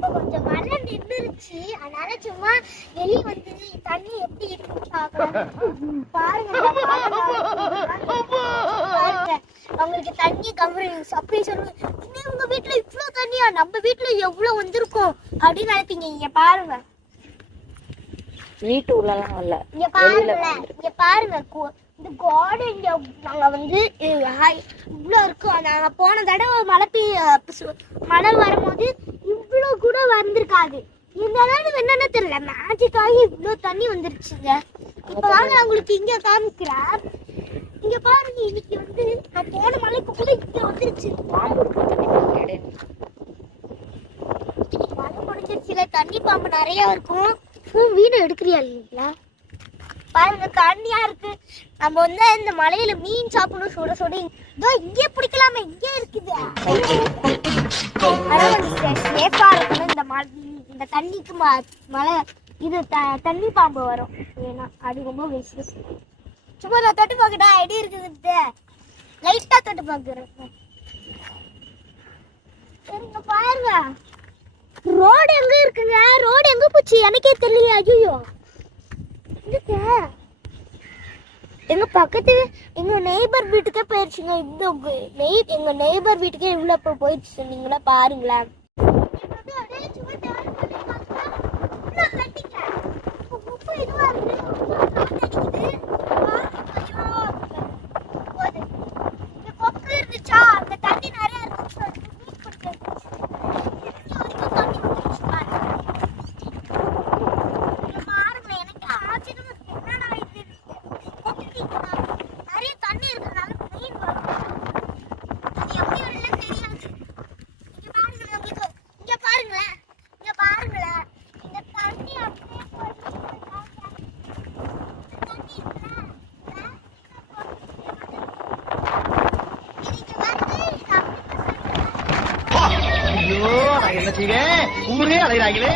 இப்ப கொஞ்சம் மழை நின்றுச்சு, அதனால சும்மா வெளியே வந்து தண்ணி எப்படி இருக்குன்னு பார்க்கலாம். பாருங்க அவங்களுக்கு தண்ணி கவரேஜ் அப்படியே சொல்லுங்க. இன்னும் உங்க வீட்டுல இவ்வளவு தண்ணியா, நம்ம வீட்டுல எவ்வளவு வந்திருக்கும் அப்படின்னு நினைப்பீங்க. இங்க பாருங்க, வீட்டு உள்ளலாம் இல்ல, இங்க பாருங்க, இங்க பாருங்க. இந்த காடு இங்க நாங்க வந்து இவ்வளோ இருக்கும். நாங்க போன தடவை மழை வரும்போது இவ்வளோ கூட வந்திருக்காது. இந்த தடவை என்னன்னு தெரியல, மேஜிக்காகி இவ்வளோ தண்ணி வந்துருச்சுங்க. இப்ப வாங்க உங்களுக்கு இங்க காமிக்கிறேன். இங்க பாருங்க, இன்னைக்கு வந்து நான் போன மழைக்கு கூட இங்க வந்துருச்சு. மழை முடிஞ்சிருச்சுல, தண்ணி பாம்பு நிறைய இருக்கும். வீடு எடுக்கிறியா இல்லைங்களா? பாருங்க தண்ணியா இருக்கு. நம்ம வந்து இந்த மலையில மீன் சாப்பிடணும், சுட சுட. இதோ இங்கே பிடிக்கலாமே, இங்கே இருக்குது. அதான் கொஞ்சம் சேஃபா இருக்கணும். இந்த தண்ணிக்கு மழை இது தண்ணி பாம்பு வரும், ஏன்னா அது ரொம்ப வேஸ்ட். சும்மா நான் தொட்டு பார்க்கட்டா ஐடி இருக்குது, லைட்டா தொட்டு பார்க்குறேன். சரிங்க பாருங்க, ரோடு எங்க இருக்குங்க? ரோடு எங்க போச்சு எனக்கே தெரியல. ஐயோ, எங்க பக்கத்து எங்க நெய்பர் வீட்டுக்கே போயிடுச்சுங்க. எங்க நெய்பர் வீட்டுக்கே இவ்வளவு போயிடுச்சு சொன்னீங்களா? பாருங்களேன். இருந்துச்சா அந்த தண்ணி நிறைய இருந்துச்சு. என்ன செய்ய ஊரே அலைகிறாங்களே.